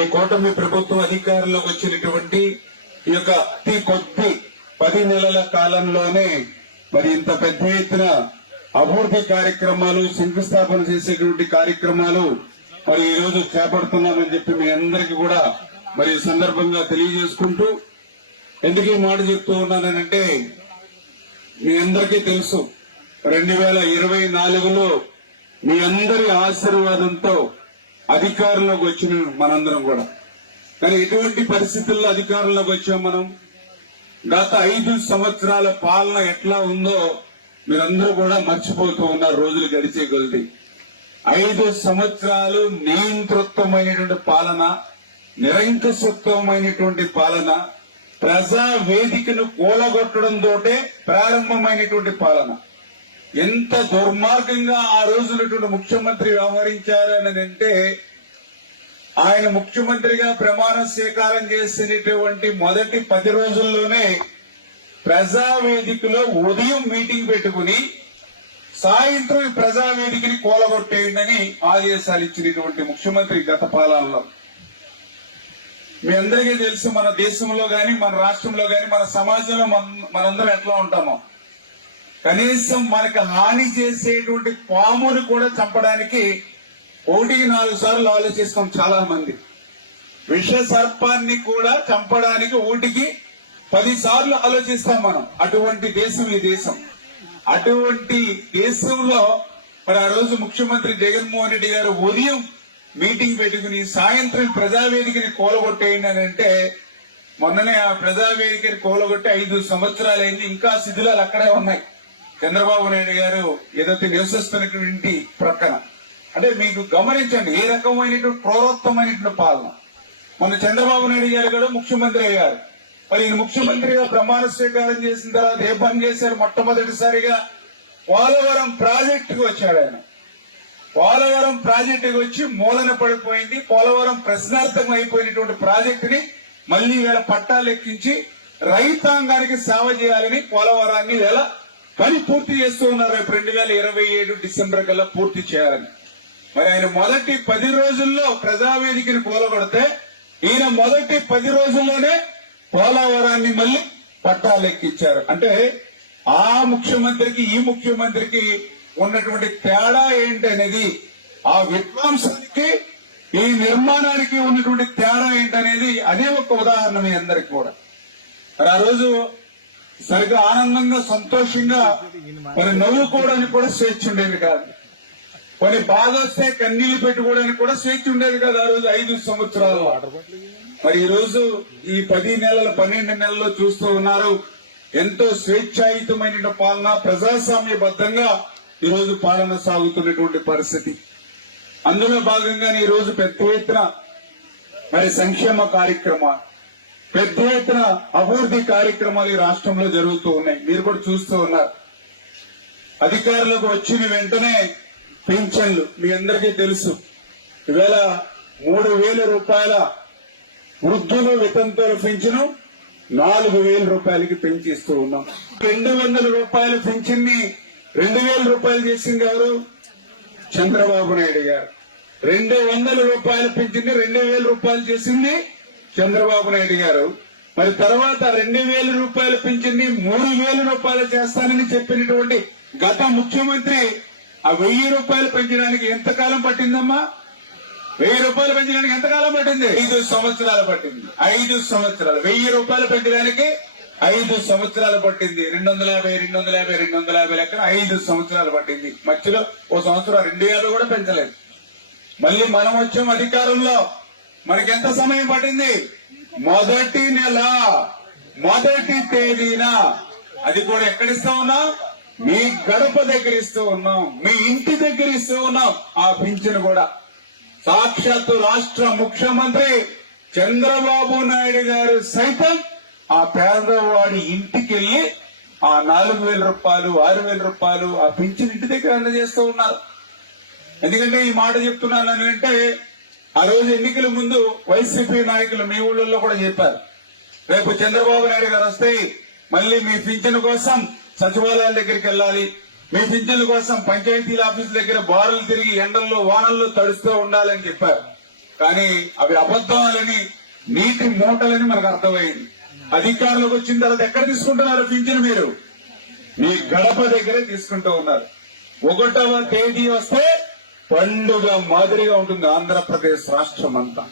ఈ కూటమి ప్రభుత్వం అధికారంలోకి వచ్చినటువంటి ఈ యొక్క అతి కొద్ది 10 నెలల కాలంలోనే మరి ఇంత పెద్ద ఎత్తున అభివృద్ధి కార్యక్రమాలు, శంకుస్థాపన చేసేటువంటి కార్యక్రమాలు మరి ఈ రోజు చేపడుతున్నామని చెప్పి మీ అందరికీ కూడా మరి ఈ సందర్భంగా తెలియజేసుకుంటూ, ఎందుకు ఈ మాట చెప్తూ ఉన్నానంటే మీ అందరికీ తెలుసు 2024లో మీ అందరి ఆశీర్వాదంతో అధికారంలోకి వచ్చిన మనందరం కూడా. కానీ ఎటువంటి పరిస్థితుల్లో అధికారంలోకి వచ్చాం మనం? గత 5 సంవత్సరాల పాలన ఎట్లా ఉందో మీరందరూ కూడా మర్చిపోతూ ఉన్నారు రోజులు గడిచే కొద్ది. 5 సంవత్సరాలు నియంతృత్వమైనటువంటి పాలన, నిరంకుశత్వమైనటువంటి పాలన, ప్రజా వేదికను కూలగొట్టడంతో ప్రారంభమైనటువంటి పాలన. ఎంత దుర్మార్గంగా ఆ రోజునటువంటి ముఖ్యమంత్రి వ్యవహరించారు అని అంటే, ఆయన ముఖ్యమంత్రిగా ప్రమాణ స్వీకారం చేసినటువంటి మొదటి 10 రోజుల్లోనే ప్రజావేదికలో ఉదయం మీటింగ్ పెట్టుకుని సాయంత్రం ప్రజావేదికని కూలగొట్టేయండి ఆదేశాలు ఇచ్చినటువంటి ముఖ్యమంత్రి గత పాలనలో. మీ అందరికీ తెలుసు మన దేశంలో గాని, మన రాష్ట్రంలో గాని, మన సమాజంలో మనందరం ఎట్లా ఉంటామో. కనీసం మనకు హాని చేసేటువంటి పామును కూడా చంపడానికి 1-4 సార్లు ఆలోచిస్తాం చాలా మంది. విష సర్పాన్ని కూడా చంపడానికి 1-10 సార్లు ఆలోచిస్తాం మనం. అటువంటి దేశం ఈ దేశం. అటువంటి దేశంలో మరి ఆ రోజు ముఖ్యమంత్రి జగన్మోహన్ రెడ్డి గారు ఉదయం మీటింగ్ పెట్టుకుని సాయంత్రం ప్రజావేదికని కూలగొట్టేయండి అని అంటే, మొన్ననే ఆ ప్రజావేదికని కూలగొట్టి 5 సంవత్సరాలైంది, ఇంకా శిథిలాలు అక్కడే ఉన్నాయి. చంద్రబాబు నాయుడు గారు ఏదైతే నివసిస్తున్నటువంటి ప్రక్కన. అంటే మీకు గమనించండి ఏ రకమైనటువంటి క్రూరత్వమైనటువంటి పాలన. మన చంద్రబాబు నాయుడు గారు కూడా ముఖ్యమంత్రి అయ్యారు. మరి ఈయన ముఖ్యమంత్రిగా ప్రమాణ స్వీకారం చేసిన తర్వాత ఏ పని చేశారు? మొట్టమొదటిసారిగా పోలవరం ప్రాజెక్టుకు వచ్చాడు ఆయన. పోలవరం ప్రాజెక్టుకు వచ్చి మూలన పడిపోయింది. పోలవరం ప్రశ్నార్థకం అయిపోయినటువంటి ప్రాజెక్టుని మళ్లీ వేళ పట్టాలెక్కించి రైతాంగానికి సేవ చేయాలని పోలవరాన్ని వేళ పని పూర్తి చేస్తూ ఉన్నారు. రేపు 2027 డిసెంబర్ కల్లా పూర్తి చేయాలని. మరి ఆయన మొదటి 10 రోజుల్లో ప్రజావేదికని కూలగొడితే, ఈయన మొదటి 10 రోజుల్లోనే పోలవరాన్ని మళ్లీ పట్టాలెక్కించారు. అంటే ఆ ముఖ్యమంత్రికి ఈ ముఖ్యమంత్రికి ఉన్నటువంటి తేడా ఏంటనేది, ఆ విధ్వంసానికి ఈ నిర్మాణానికి ఉన్నటువంటి తేడా ఏంటనేది అదే ఒక ఉదాహరణ మీ అందరికి కూడా. మరి ఆ రోజు సరిగ్గా ఆనందంగా సంతోషంగా మరి నవ్వుకోవడానికి కూడా స్వేచ్ఛ ఉండేది కాదు. కొన్ని బాధ వస్తే కన్నీళ్లు పెట్టుకోవడానికి కూడా స్వేచ్ఛ ఉండేది కాదు ఆ రోజు 5 సంవత్సరాలు. మరి ఈ రోజు ఈ 10 నెలల 12 నెలల్లో చూస్తూ ఉన్నారు ఎంతో స్వేచ్ఛాయుతమైన పాలన, ప్రజాస్వామ్యబద్ధంగా ఈ రోజు పాలన సాగుతున్నటువంటి పరిస్థితి. అందులో భాగంగానే ఈ రోజు పెద్ద ఎత్తున మరి సంక్షేమ కార్యక్రమాలు, పెద్ద ఎత్తున అభివృద్ధి కార్యక్రమాలు ఈ రాష్ట్రంలో జరుగుతూ ఉన్నాయి. మీరు కూడా చూస్తూ ఉన్నారు. అధికారులకు వచ్చిన వెంటనే పింఛన్లు మీ అందరికీ తెలుసు. ఈవేళ 3,000 రూపాయల వృద్ధులు వితంతువుల పింఛను 4,000 రూపాయలకి పెంచిస్తూ ఉన్నాం. 200 రూపాయల పింఛన్ని 2,000 రూపాయలు చేసింది ఎవరు? చంద్రబాబు నాయుడు గారు. 200 రూపాయల పింఛన్ని 2,000 రూపాయలు చేసింది చంద్రబాబు నాయుడు గారు. మరి తర్వాత 2,000 రూపాయల పింఛన్ని 3,000 రూపాయలు చేస్తానని చెప్పినటువంటి గత ముఖ్యమంత్రి ఆ 1,000 రూపాయలు పెంచడానికి ఎంతకాలం పట్టిందమ్మా? 1,000 రూపాయలు పెంచడానికి ఎంతకాలం పట్టింది? 5 సంవత్సరాలు పట్టింది. 5 సంవత్సరాలు 1,000 రూపాయలు పెంచడానికి 5 సంవత్సరాలు పట్టింది. 250 లెక్కన 5 సంవత్సరాలు పట్టింది. మధ్యలో ఓ సంవత్సరం 2,000 కూడా పెంచలేదు. మళ్ళీ మనం వచ్చాం అధికారంలో. మనకి ఎంత సమయం పట్టింది? మొదటి నెల మొదటి తేదీన. అది కూడా ఎక్కడిస్తా ఉన్నాం? మీ గడప దగ్గర ఇస్తూ ఉన్నాం, మీ ఇంటి దగ్గర ఇస్తూ ఉన్నాం. ఆ పింఛను కూడా సాక్షాత్తు రాష్ట్ర ముఖ్యమంత్రి చంద్రబాబు నాయుడు గారు సైతం ఆ పేదవాడి ఇంటికి వెళ్లి ఆ 4,000 రూపాయలు 6,000 రూపాయలు ఆ పింఛను ఇంటి దగ్గర అందజేస్తూ ఉన్నారు. ఎందుకంటే ఈ మాట చెప్తున్నాను అంటే, ఆ రోజు ఎన్నికల ముందు వైసీపీ నాయకులు మీ ఊళ్ళల్లో కూడా చెప్పారు, రేపు చంద్రబాబు నాయుడు గారు వస్తే మళ్లీ మీ పింఛను కోసం సచివాలయాల దగ్గరికి వెళ్లాలి, మీ పింఛన్ల కోసం పంచాయతీల ఆఫీసుల దగ్గర బారులు తిరిగి ఎండల్లో వానల్లో తడుస్తూ ఉండాలని చెప్పారు. కానీ అవి అబద్ధాలని నీటి మూటలని మనకు అర్థమైంది. అధికారంలోకి వచ్చిన తర్వాత ఎక్కడ తీసుకుంటున్నారు పింఛను? మీరు మీ గడప దగ్గరే తీసుకుంటూ ఉన్నారు. 1వ తేదీ వస్తే పండుగ మాదిరిగా ఉంటుంది ఆంధ్రప్రదేశ్ రాష్ట్రం అంతా.